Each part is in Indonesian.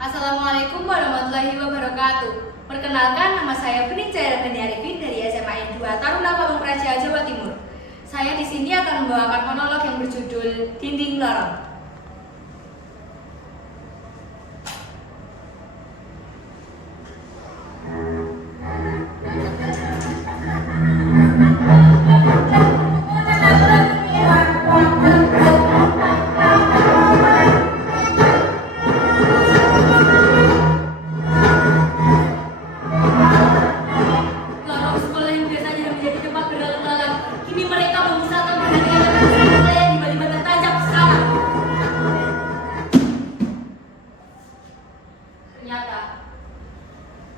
Assalamualaikum warahmatullahi wabarakatuh. Perkenalkan, nama saya Bening Cahyadani Arifin dari SMA N2 Taruna Pamung Praja, Jawa Timur. Saya di sini akan membawakan monolog yang berjudul Dinding Lorong.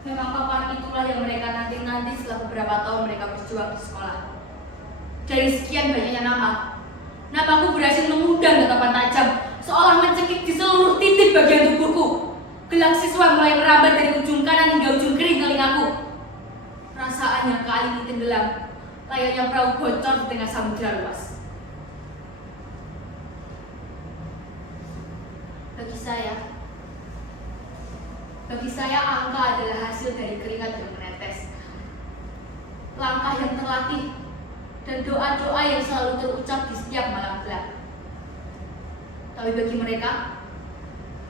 Memang papan itulah yang mereka nanti setelah beberapa tahun mereka berjuang di sekolah. Dari sekian banyaknya namaku berhasil mengundang tatapan tajam, seolah mencekik di seluruh titik bagian tubuhku. Gelang siswa mulai merambat dari ujung kanan hingga ujung kiri telingaku. Perasaannya kali ini tenggelam, layaknya perahu bocor di tengah samudera luas. Bagi saya angka adalah hasil dari keringat yang menetes, langkah yang terlatih, dan doa-doa yang selalu terucap di setiap malam gelap. Tapi bagi mereka,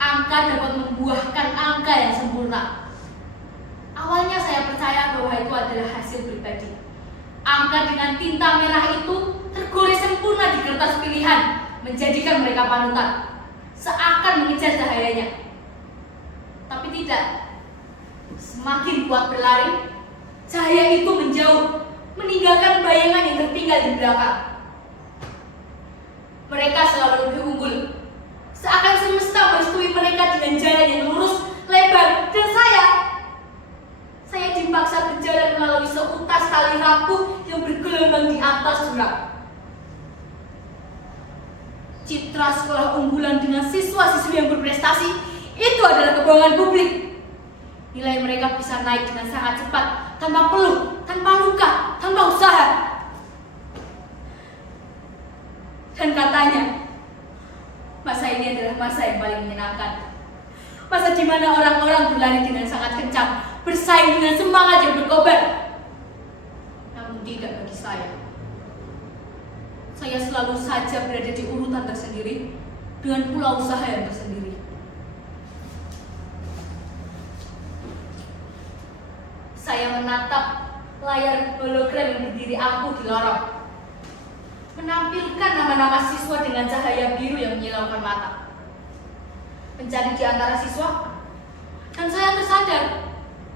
angka dapat membuahkan angka yang sempurna. Awalnya saya percaya bahwa itu adalah hasil pribadi. Angka dengan tinta merah itu tergores sempurna di kertas pilihan, menjadikan mereka panutan, seakan mengejar cahayanya. Tapi tidak, semakin kuat berlari, cahaya itu menjauh, meninggalkan bayangan yang tertinggal di belakang. Mereka selalu lebih unggul, seakan semesta merestui mereka dengan jalan yang lurus, lebar, dan saya dipaksa berjalan melalui seutas tali rapuh yang bergelombang di atas jurang. Citra sekolah unggulan dengan siswa-siswi yang berprestasi itu adalah kebohongan publik. Nilai mereka bisa naik dengan sangat cepat, tanpa peluh, tanpa luka, tanpa usaha. Dan katanya, masa ini adalah masa yang paling menyenangkan. Masa di mana orang-orang berlari dengan sangat kencang, bersaing dengan semangat yang berkobar. Namun tidak bagi saya. Saya selalu saja berada di urutan tersendiri, dengan pula usaha yang tersendiri. Saya menatap layar hologram yang berdiri aku di lorong, menampilkan nama-nama siswa dengan cahaya biru yang menyilaukan mata. Mencari di antara siswa, dan saya tersadar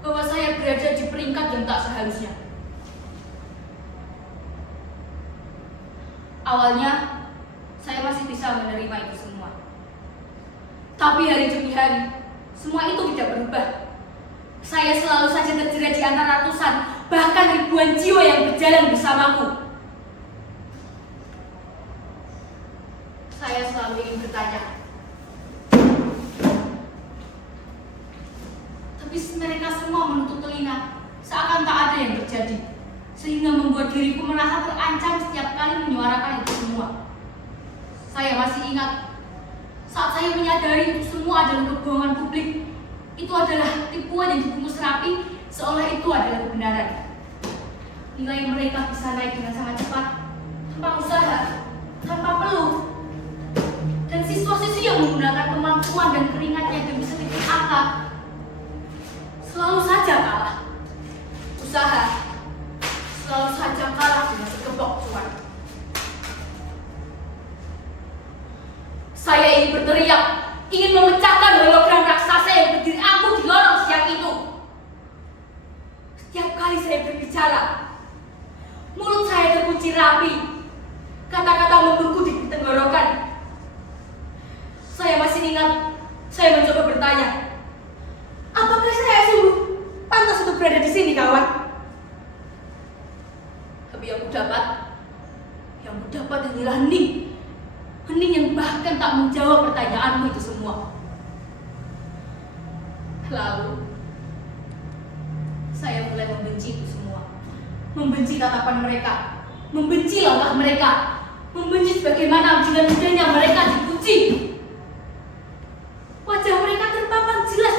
bahwa saya berada di peringkat yang tak seharusnya. Awalnya, saya masih bisa menerima itu semua. Tapi hari demi hari, semua itu tidak berubah. Saya selalu saja terjerat di antara ratusan, bahkan ribuan jiwa yang berjalan bersamaku. Saya selalu ingin bertanya, tapi mereka semua menutup telinga, seakan tak ada yang terjadi, sehingga membuat diriku merasa terancam setiap kali menyuarakan itu semua. Saya masih ingat, saat saya menyadari itu semua adalah kebohongan publik. Itu adalah tipuan yang dibungkus rapi, seolah itu adalah kebenaran. Nilai mereka bisa naik dengan sangat cepat, tanpa usaha, tanpa peluh. Dan siswa-siswi yang menggunakan kemampuan dan keringatnya demi sedikit angka, selalu saja kalah. Usaha selalu saja kalah dengan sekepok cuan. Saya ingin berteriak, ingin memecahkan hologram raksasa yang berdiri angkuh di lorong siang itu. Setiap kali saya berbicara, mulut saya terkunci rapi, kata-kata membeku di tenggorokan. Saya masih ingat, saya mencoba bertanya, apakah saya sungguh pantas untuk berada di sini, kawan? Tapi yang ku dapat adalah hening yang bahkan tak menjawab pertanyaanku itu semua. Lalu, saya mulai membenci itu semua. Membenci tatapan mereka, membenci langkah mereka, membenci sebagaimana dengan mudahnya mereka dipuji. Wajah mereka terpampang jelas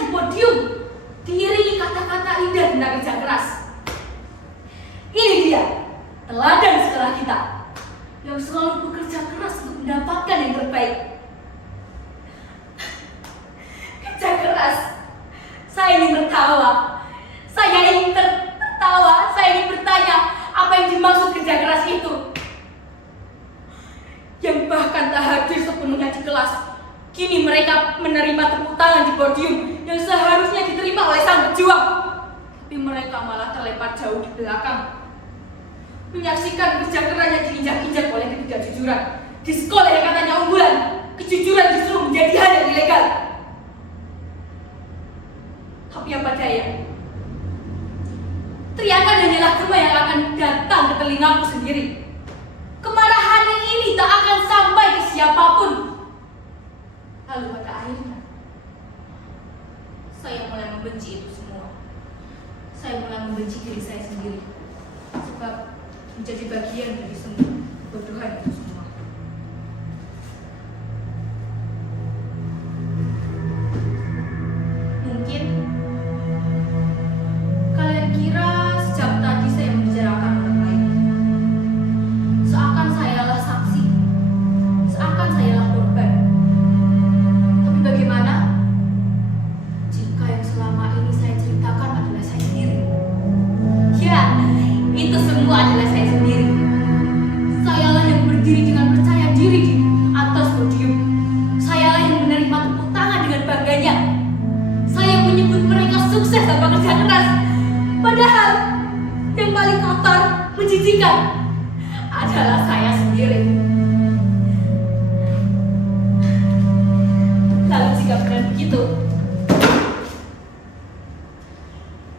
kata-kata indah tentang kerja keras. Ini dia teladan sekolah kita yang selalu bekerja keras untuk mendapatkan yang terbaik. Kerja keras. Saya ingin tertawa. Saya ingin tertawa. Saya ingin bertanya apa yang dimaksud kerja keras itu. Yang bahkan tak hadir sepenuhnya di kelas. Kini mereka menerima tepuk tangan di podium yang seharusnya diterima oleh sang pejuang. Tapi mereka malah terlempar jauh di belakang. Menyaksikan kerja kerasnya diinjak-injak oleh ketidakjujuran. Di sekolah yang katanya unggulan, kejujuran justru menjadi hal yang ilegal. Tapi apa daya? Teriakan hanyalah gema yang akan datang ke telingaku sendiri. Kemarahan ini tak akan sampai ke siapapun. Lalu pada akhirnya, saya mulai membenci itu semua. Saya mulai membenci diri saya sendiri. Sebab menjadi bagian dari semua kebodohan itu semua. Mungkin kalian kira sejak tadi saya membicarakan orang lain, seakan sayalah saksi, seakan sayalah korban. Tapi bagaimana jika yang selama ini saya ceritakan adalah saya sendiri? Ya, itu semua adalah saya sendiri. Sayalah yang berdiri dengan percaya diri di atas podium. Sayalah yang menerima tepuk tangan dengan bangganya. Saya menyebut mereka sukses tanpa kerja keras. Padahal yang paling kotor, menjijikan adalah saya sendiri. Lalu jika benar begitu,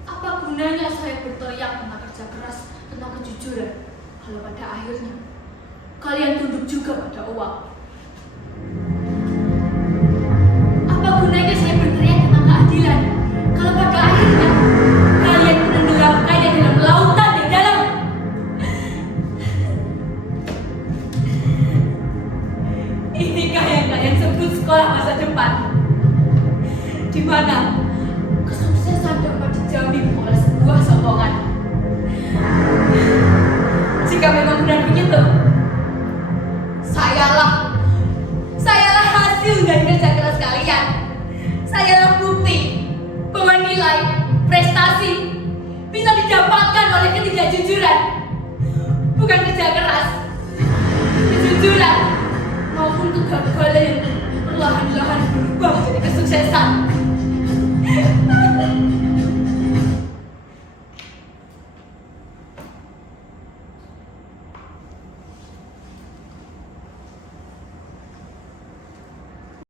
apa gunanya saya berteriak tentang kerja keras, tentang kejujuran, kalau pada akhirnya kalian tunduk juga pada uang? Apa gunanya saya berteriak tentang keadilan, kalau pada akhirnya kalian menenggelamkannya dalam lautan yang dalam? Inikah yang kalian sebut sekolah masa depan, di mana kesuksesan dapat dijamin oleh sebuah sokongan? Jika memang benar begitu, sayalah hasil dari kerja keras kalian. Sayalah bukti bahwa nilai prestasi bisa didapatkan oleh ketidakjujuran, bukan kerja keras, kejujuran maupun kegagalan yang perlahan-lahan berubah menjadi kesuksesan.